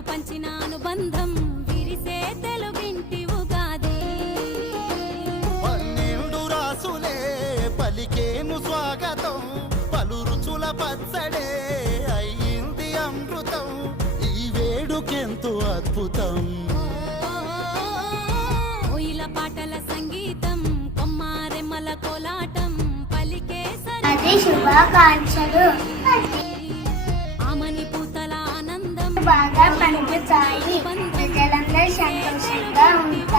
పాలు పంచిన అనుబంధం విరిసే తెలుగింటి ఉగాది. 12 రాసులే పలికేను స్వాగతం, పలు రుచుల పచ్చడే అయ్యింది అమృతం. ఈ వేడుకెంతో అద్భుతం. కోయిల పాటల సంగీతం, కొమ్మారెమ్మల కోలాటం పలికే శుభాకాంక్షలు. ఆమని పూతల ఆనందం బాగా పండుతాయి, ప్రజలందరూ సంతోషంగా ఉంటారు.